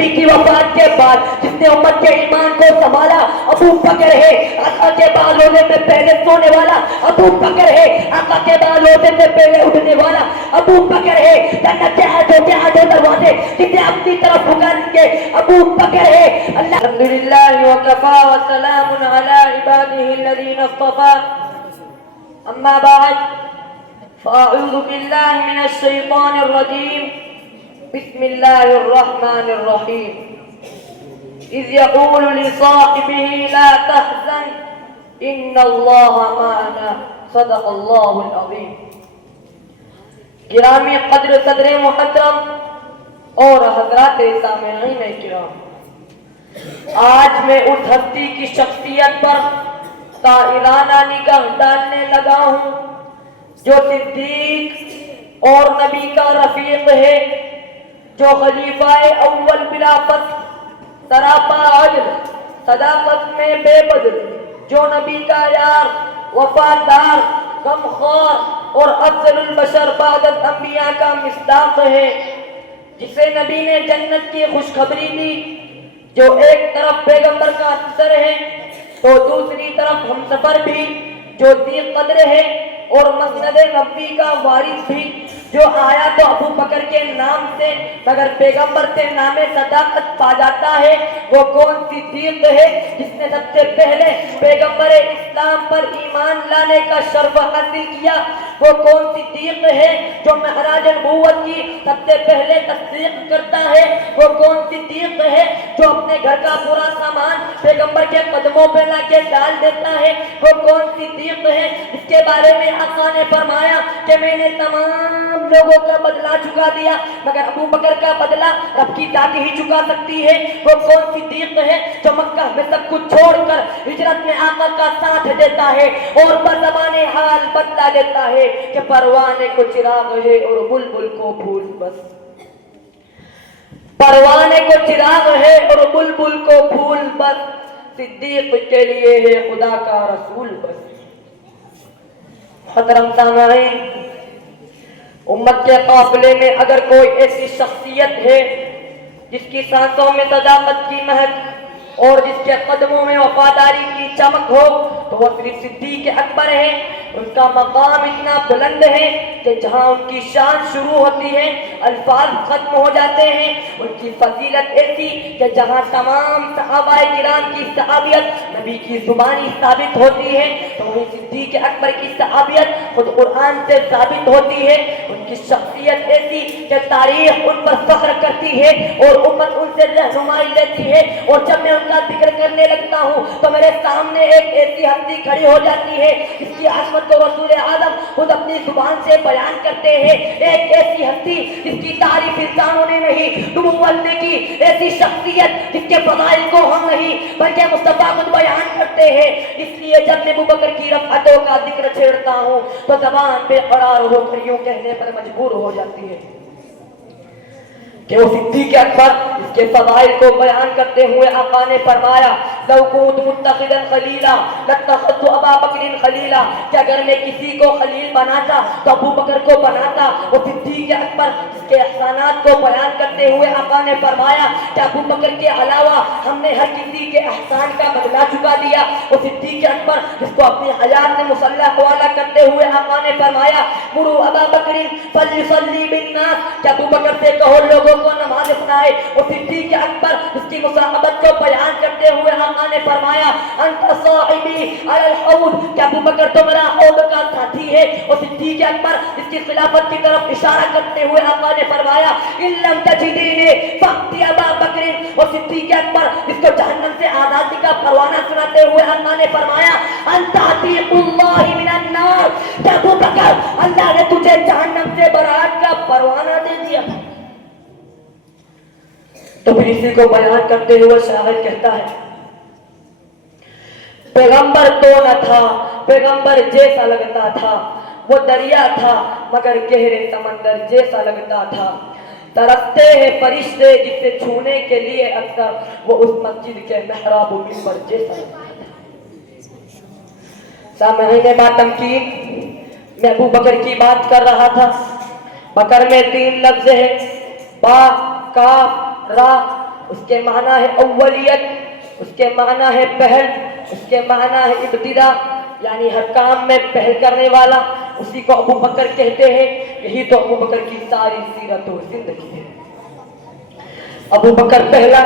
نبی کی وفات کے بعد جس نے امت کے ایمان کو سنبھالا ابو بکر ہے. آقا کے بعد روزے میں پہلے سونے والا ابو بکر ہے. آقا کے بعد روزے سے پہلے اٹھنے والا ابو بکر ہے. جنت کے آٹھوں دروازے جسے اپنی طرف پکاریں گے ابو بکر ہے. اللہ الحمدللہ وکفا وسلام علی عباده الذین اصطفى. اما بعد فاعوذ باللہ من الشیطان الرجیم. بسم اللہ الرحمن الرحیم. اذ یقول لصاحبه لا تحزن ان اللہ معنا. صدق اللہ العظیم. گرامی قدر صدر محترم اور حضرات سامعین کرام، آج میں اس ہستی کی شخصیت پر طائرانہ نگاہ ڈالنے لگا ہوں جو صدیق اور نبی کا رفیق ہے، جو خلیفہ اول بلا فصل، سراپا عدل، صداقت میں بے بدل، جو نبی کا یار، وفادار، غمخوار اور افضل البشر بعد الانبیاء کا مصداق ہے، جسے نبی نے جنت کی خوشخبری دی، جو ایک طرف پیغمبر کا اثر ہے تو دوسری طرف ہم سفر بھی، جو ذی قدر ہے اور مسند نبوی کا وارث بھی، جو آیا تو ابو بکر کے نام سے مگر پیغمبر سے نام صداقت پا جاتا ہے. وہ کون صدیق ہے جس نے سب سے پہلے پیغمبر اسلام پر ایمان لانے کا شرف حاصل کیا. وہ کون صدیق ہے جو معراج نبوت کی سب سے پہلے تصدیق کرتا ہے. وہ کون صدیق ہے جو اپنے گھر کا پورا سامان پیغمبر کے قدموں پہ لا کے ڈال دیتا ہے. وہ کون صدیق ہے جس کے بارے میں آقا نے فرمایا کہ میں نے تمام لوگوں کا بدلہ چکا دیا مگر ابو بکر کا بدلہ رب کی ذات ہی چکا سکتی ہے. وہ کون صدیق ہے جو مکہ میں سب کچھ چھوڑ کر ہجرت میں آقا کا ساتھ دیتا ہے اور بزبان حال بتلا دیتا ہے کہ پروانے کو چراغ ہے اور بلبل کو پھول بس. پروانے کو چراغ ہے اور بلبل کو پھول بس. صدیق کے لیے ہے خدا کا رسول بس. محترم سامعین، امت کے قافلے میں اگر کوئی ایسی شخصیت ہے جس کی سانسوں میں صداقت کی مہک اور جس کے قدموں میں وفاداری کی چمک ہو تو وہ صرف صدیق اکبر ہے. ان کا مقام اتنا بلند ہے کہ جہاں ان کی شان شروع ہوتی ہے الفاظ ختم ہو جاتے ہیں. ان کی فضیلت ایسی کہ جہاں تمام صحابہ کرام کی صحابیت نبی کی زبانی ثابت ہوتی ہے تو وہیں صدیق اکبر کی صحابیت خود قرآن سے ثابت ہوتی ہے. ان کی شخصیت ایسی کہ تاریخ ان پر فخر کرتی ہے اور امت ان سے رہنمائی لیتی ہے. اور جب میں ان کا ذکر کرنے لگتا ہوں تو میرے سامنے ایک ایسی ہستی کھڑی ہو جاتی ہے جس کی عظمت کو رسول اعظم خود اپنی زبان سے بیان کرتے ہیں. ایک ایسی ہستی جس کی تعریف انسانوں نے نہیں نبوت نے کی، ایسی شخصیت جس کے فضائل کو ہم نہیں بلکہ مصطفیٰ خود بیان کرتے ہیں. اس لیے جب میں ابو بکر کی رفعتوں کا ذکر چھیڑتا ہوں تو زبان بے قرار ہو کر یوں کہنے پر مجبور ہو جاتی ہے کہ وہ صدیق اکبر اس کے فضائل کو بیان کرتے ہوئے آقا نے فرمایا لو كنت متخذا خلیلا لاتخذت ابا بکر خلیلا، کہ اگر میں کسی کو خلیل بناتا تو ابو بکر کو بناتا. وہ صدیق اکبر اس کے احسانات کو بیان کرتے ہوئے آقا نے فرمایا کہ ابو بکر کے علاوہ ہم نے ہر کسی کے احسان کا بدلہ چکا دیا. وہ صدیق اکبر جس کو اپنی حیات میں مسلح حوالہ کرتے ہوئے آقا نے فرمایا مروا ابا بکر فلیصلی بالناس، کہ ابو بکر سے کہو لوگوں کو نماز پڑھائے. وہ صدیق اکبر اس کی مصاحبت کو بیان کرتے ہوئے آقا نے فرمایا انت صاحبی علی الحوض، کہ ابو بکر تو میرا حوض کا ساتھی ہے. وہ صدیق اکبر اس کی خلافت کی طرف اشارہ کرتے ہوئے آقا نے فرمایا ان لم تجدنی فاتی ابا بکر. وہ صدیق اکبر اس کو جہنم سے آزادی کا پروانہ سناتے ہوئے آقا نے فرمایا انت عتیق اللہ من النار، کہ ابو بکر اللہ نے تجھے جہنم سے برات کا پروانہ دے دیا. تو پھر اسی کو بیان کرتے ہوئے شاعر کہتا ہے پیغمبر تو نہ تھا پیغمبر جیسا لگتا تھا، وہ دریا تھا مگر گہرے سمندر جیسا لگتا تھا. ترستے ہیں فرشتے جسے چھونے کے لیے اکثر وہ اس مسجد کے محراب و منبر جیسا لگتا تھا. سامعین با تمکین، میں ابو بکر کی بات کر رہا تھا. بکر میں 3 لفظ ہے با کاف را. اس کے معنی ہے اولیت، اس کے معنی ہے پہل، اس کے معنی ہے ابتدا، یعنی ہر کام میں پہل کرنے والا، اسی کو ابو بکر کہتے ہیں۔ یہی تو ابو بکر کی ساری سیرت و زندگی ہے۔ ابو بکر پہلا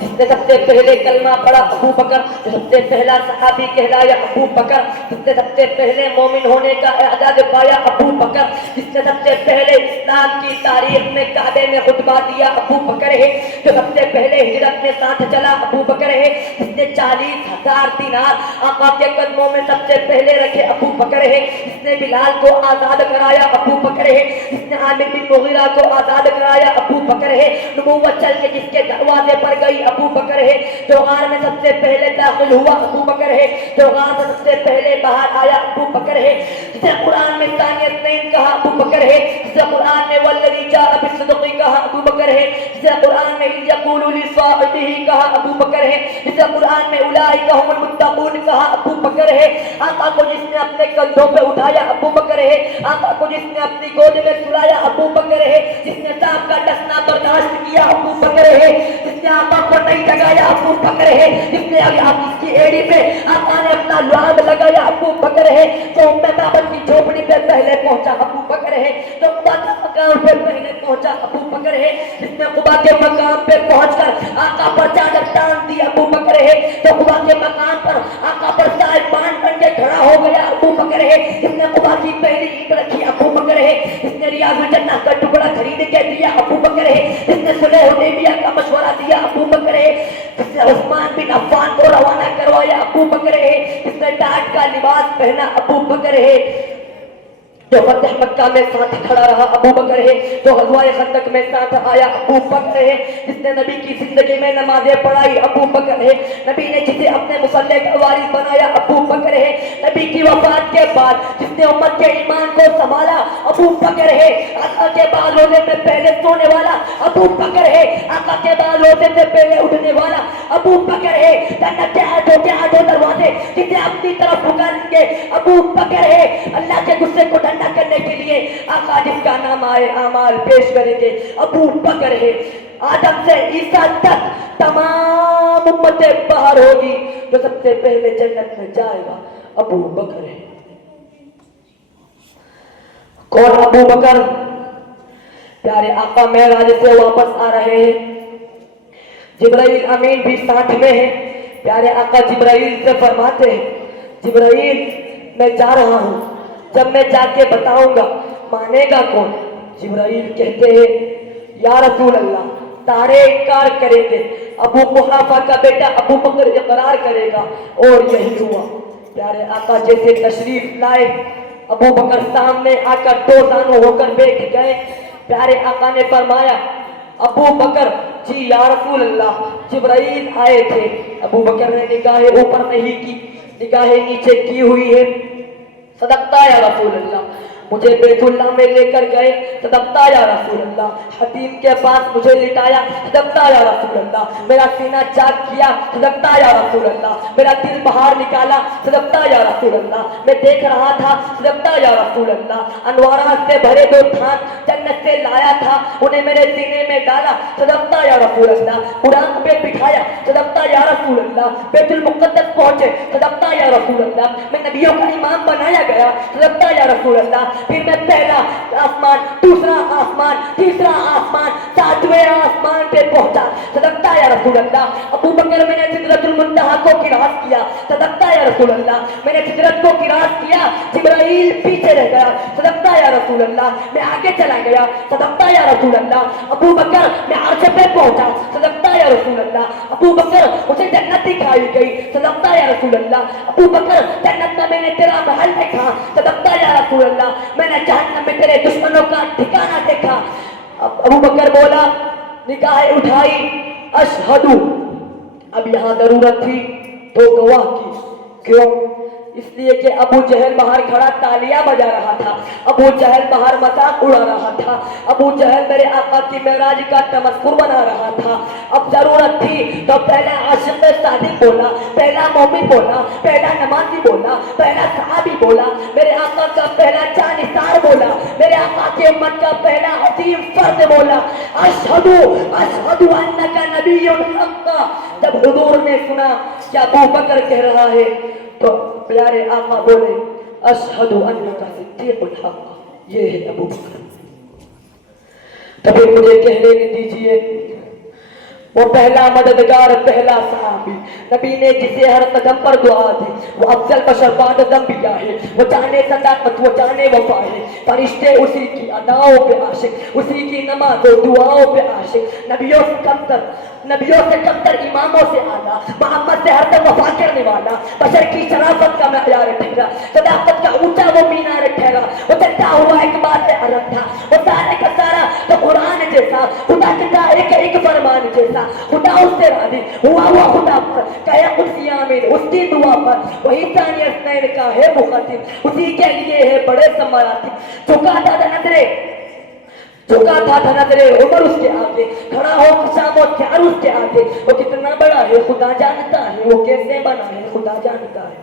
جس نے سب سے پہلے کلمہ پڑھا، ابو بکر جو سب سے پہلا صحابی کہلایا، ابو بکر جس نے سب سے پہلے مومن ہونے کا اعزاز پایا، ابو بکر جس نے سب سے پہلے اسلام کی تاریخ میں کعبے میں خطبہ دیا، ابو بکر ہے جو سب سے پہلے ہجرت میں ساتھ چلا، ابو بکر ہے جس نے 40,000 دینار آقا کے قدموں میں سب سے پہلے رکھے، ابو بکر ہے جس نے بلال کو آزاد کرایا، ابو بکر ہے جس نے عامر بن مغیرہ کو آزاد کرایا، ابو بکر ہے نبوت چل کے جس کے دروازے پر گئی، ابو بکر ہے جو غار میں سب سے پہلے داخل ہوا، ابو بکر ہے جو غار سے سب سے پہلے باہر آیا، ابو بکر ہے جسے قرآن میں ثانی اثنین کہا، ابو بکر ہے جسے قرآن میں والذی جاء بالصدق کہا، ابو بکر ہے جسے قرآن میں اذ یقول لصاحبہ کہا، ابو بکر ہے جسے قرآن میں اولئک هم المتقون کہا، ابو بکر ہے آقا کو جس نے اپنے کندھوں پہ اٹھایا، ابو بکر ہے آقا کو جس نے اپنی گود میں سلایا، ابو بکر ہے جس نے سانپ کا ڈسنا برداشت کیا، ابو بکر ہے جس نے آقا کو نہیں لگایا، ابو بکر ہے جس نے ابھی آپ اس کی ایڑی پہ آقا نے اپنا لعاب لگایا، ابو بکر ہے جو بابت کی جھوپڑی پہ پہلے پہنچا، ابو بکر ہے جو قبا کے مقام پہ پہلے پہنچا، ابو بکر ہے جس نے قبا کے مقام پہ پہنچ کر آقا پر چادر ٹانگ دی، ابو بکر ہے جو قبا کے مقام پر آقا پر صاحبان بن کے کھڑا ہو گیا، ابو بکر ہے جس نے قبا کی پہلی اینٹ رکھی، ابو بکر ہے جس نے ریاض الجنہ کا ٹکڑا خرید کے دیا، ابو بکر ہے جس نے صلح حدیبیہ کا مشورہ دیا، ابو بکر ہے جس نے عثمان بن عفان کو روانہ کروایا، ابو بکر ہے جس نے ٹاٹ کا لباس پہنا، ابو بکر ہے جو فتح مکہ میں ساتھ کھڑا رہا، ابو بکر ہے جو غزوہ خندق میں ساتھ آیا، ابو بکر ہے جس نے نبی کی زندگی میں نمازیں پڑھائی، ابو بکر ہے نبی نے جسے اپنے مصلی کا وارث بنایا، ابو بکر ہے نبی کی وفات کے بعد جس نے امت کے ایمان کو سنبھالا، ابو بکر ہے آقا کے بعد روزے میں پہلے سونے والا، ابو بکر ہے آقا کے بعد روزے سے پہلے اٹھنے والا، ابو بکر ہے جنت کے آٹھوں دروازے جسے اپنی طرف پکاریں گے، ابو بکر ہے اللہ کے غصے کو ٹھنڈا کرنے کے لیے آقا جس کا نام آئے اعمال پیش کریں گے، ابو بکر ہے آدم سے عیسیٰ تک تمام امتیں باہر ہوگی، جو سب سے پہلے جنت میں جائے گا ابو بکر ہے۔ کون ابو بکر؟ پیارے آقا معراج سے واپس آ رہے ہیں، جبرائیل امین بھی ساتھ میں ہے، پیارے آقا جبرائیل سے فرماتے ہیں جبرائیل میں جا رہا ہوں، جب میں جا کے بتاؤں گا مانے گا کون؟ جبرائیل کہتے ہیں یا رسول اللہ تارے اقرار کریں گے، ابو قحافہ کا بیٹا ابو بکر اقرار کرے گا، اور یہی ہوا۔ پیارے آقا جیسے تشریف لائے، ابو بکر سامنے آ کر دو زانو ہو کر بیٹھ گئے، پیارے آقا نے فرمایا ابو بکر جی یا رسول اللہ جبرائیل آئے تھے، ابو بکر نے نگاہیں اوپر نہیں کی، نگاہیں نیچے کی ہوئی ہے، صدقتا یا رسول اللہ مجھے بیت اللہ میں لے کر گئے، صدقتا یا رسول اللہ حتیم کے پاس مجھے لٹایا، صدقتا یا رسول اللہ میرا سینہ چاک کیا، صدقتا یا رسول اللہ میرا دل باہر نکالا، صدقتا یا رسول اللہ میں دیکھ رہا تھا، صدقتا یا رسول اللہ انوارات سے بھرے دو تھان جنت سے لایا تھا، انہیں میرے سینے میں ڈالا، صدقتا یا رسول اللہ قرآن پہ بٹھایا، صدقتا یا رسول اللہ بیت المقدس پہنچے، صدقتا یا رسول اللہ میں نبیوں کا امام بنایا گیا، صدقتا یا رسول اللہ پھر میں پہلا آسمان، دوسرا آسمان، تیسرا آسمان، ساتویں آسمان پہ پہنچا، صدقتا یا رسول اللہ ابو بکر میں نے سدرۃ المنتہا کو کراس کیا، صدقتا یا رسول اللہ میں نے سدرت کو کراس کیا، جبرائیل پیچھے رہ گیا، صدقتا یا رسول اللہ میں آگے چلا گیا، صدقتا یا رسول اللہ ابو بکر میں عرش پہ پہنچا، صدقتا یا رسول اللہ ابو بکر مجھے جنت دکھائی گئی، صدقتا یا رسول اللہ ابو بکر جنت میں میں نے تیرا محل دیکھا، صدقتا یا رسول اللہ میں نے جہنم میں تیرے دشمنوں کا ٹھکانہ دیکھا۔ ابو بکر بولا نگاہیں اٹھائی اشہدو، اب یہاں ضرورت تھی تو گواہ کی، کیوں؟ اس لیے کہ ابو جہل باہر کھڑا تالیاں بجا رہا تھا، ابو جہل باہر مذاق اڑا رہا تھا، ابو جہل میرے آقا کی معراج کا تمسخر بنا رہا تھا، اب ضرورت تھی تو پہلا عاشق صادق بولا، پہلا مومن بولا، پہلا نمازی بولا، پہلا صحابی بولا، میرے آقا کا پہلا جانثار بولا، میرے آقا کی امت کا پہلا عظیم فرد بولا اشہدو انکا نبی حق. جب حضور نے سنا کہ ابو بکر کہہ رہا ہے تو پیارے آقا بولے اشہد انکا صدیق الحق. یہ ہے ابو بکر. کبھی مجھے کہنے دیجئے وہ پہلا مددگار پہلا صحابی نبی نے جسے ہر قدم پر دعا دی وہ افضل بشر بعد انبیاء ہے. وہ جانے صداقت وہ جانے وفا ہے. فرشتے اسی کی اداؤں پہ عاشق اسی کی نماز و دعاؤں پہ عاشق. نبیوں سے کمتر اماموں سے آلہ محمد سے ہر دم وفا کرنے والا بشر کی شرافت کا معیار ٹھہرا صداقت کا اونچا وہ مینار ٹھہرا. وہ چلتا ہوا ایک بات عرب تھا وہ سارے کا سارا تو قرآن جیسا خدا کا ایک فرمان جیسا. خدا اس سے راضی ہوا وہ خدا پر کہے قدسی آمین اس کی دعا پر. وہی ثانی اثنین کا ہے مخاطب اسی کے لیے ہے بڑے سماراتب. جھکا تھا نظرے عمر اس کے آگے کھڑا ہو شام و چار اس کے آگے. وہ کتنا بڑا ہے خدا جانتا ہے وہ کیسے بنا ہے خدا جانتا ہے.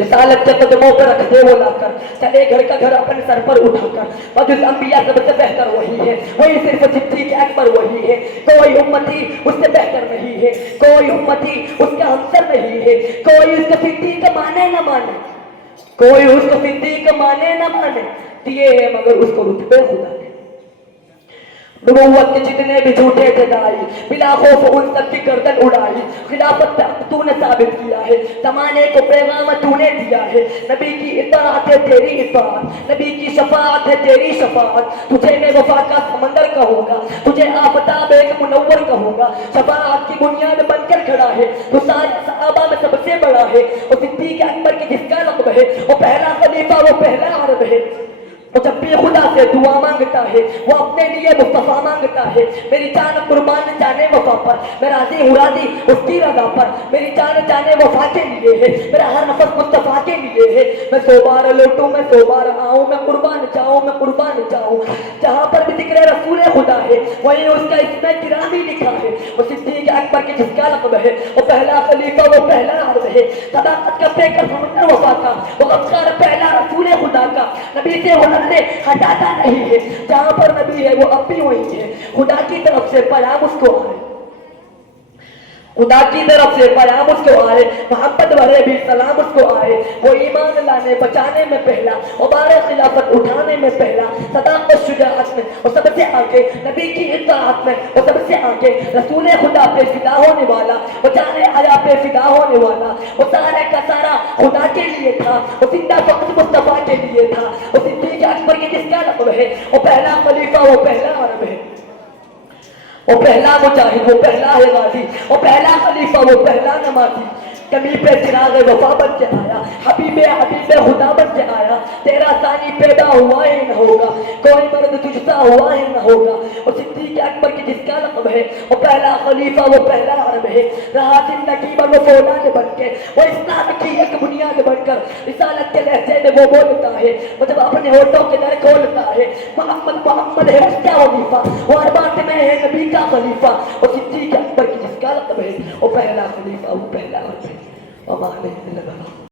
رسالت کے قدموں پر رکھ دے وہ لا کر چلے گھر کا گھر اپنے سر پر اٹھا کر. اور جس انبیاء سب سے بہتر وہی ہے وہی صرف صدیق اکبر وہی ہے. کوئی امتی اس سے بہتر نہیں ہے کوئی امتی اس کا ہمسر نہیں ہے. کوئی اس کو صدیق مانے نہ مانے کوئی اس کو صدیق مانے نہ مانے دیے ہیں مگر اس کو رتبے خدا نے. نبوت کے جتنے بھی جھوٹے تھے دائی بلا خوف ان سب کی گردن اڑائی. خلافت تو نے ثابت کیا ہے زمانے کو پیغام تو نے دیا ہے. نبی کی اطاعت ہے تیری اطاعت نبی کی شفاعت ہے تیری شفاعت. تجھے میں وفا کا سمندر کہوں گا تجھے آفتاب ایک منور کہوں گا. شفاعت کی بنیاد بن کر کھڑا ہے تو سارے صحابہ میں سب سے بڑا ہے. وہ صدیق اکبر کی جس کا لقب ہے وہ پہلا خلیفہ وہ پہلا عرب ہے. وہ جب بھی خدا سے دعا مانگتا ہے وہ اپنے لیے مصطفیٰ مانگتا ہے. میری جان قربان جانے وفا پر میں راضی ہوں راضی اس کی رضا پر. میری جان جانے وفا کے لیے ہے میرا ہر نفس مصطفیٰ کے لیے ہے. میں 100 بار لوٹوں میں 100 بار آؤں میں قربان جاؤں. جہاں پر بھی ذکر رسول خدا ہے وہیں اس کا اسم گرامی لکھا ہے. وہ صدیق اکبر کے جس کا لقب ہے وہ پہلا خلیفہ وہ پہلا عرب ہے. صداقت کا پیکر سمندر وفا کا وہ غمخار پہلا رسول خدا کا. نبی سے ہٹاتا نہیں ہے جہاں پر نبی ہے وہ اب بھی وہی ہے. خدا کی طرف سے پیام اس کو آئے خدا کی طرف سے پیام اس کو آئے. محمد بھرے بھی سلام اس کو آئے. وہ ایمان لانے بچانے میں پہلا وہ بار خلافت اٹھانے میں پہلا. صداقت شجاعت میں وہ سب سے آگے نبی کی اطاعت میں وہ سب سے آگے. رسول خدا پہ فدا ہونے والا وہ جانے آیا پہ فدا ہونے والا. وہ سارے کا سارا خدا کے لیے تھا وہ زندہ فقط مصطفیٰ کے لیے تھا. وہ صدیق اکبر کی جس کا لقب ہے وہ پہلا خلیفہ وہ پہلا عرب ہے. وہ پہلا مجاہد وہ پہلا ہے غازی وہ پہلا خلیفہ وہ پہلا نمازی. کمی پہ چراغ وفا بن کے آیا حبیب خدا بن کے آیا. تیرا ثانی پیدا ہوا ہی نہ ہوگا کوئی مرد تجھ سا ہوا ہی نہ ہوگا. وہ صدیق اکبر کی جس کا لقب ہے وہ پہلا خلیفہ وہ پہلا عرب ہے. رہا زندگی میں وہ فولاد بن کے وہ اسلام کی ایک بنیاد بن کر رسالت کے لہجے میں وہ بولتا ہے. وہ جب اپنے ہونٹوں کے در کھولتا ہے محمد ہے اس کا وظیفہ وہ ہر بات میں ہے نبی کا خلیفہ. وہ صدیق اکبر کی جس کا لقب ہے وہ پہلا خلیفہ وہ پہلا عرب ہے. وما علیہ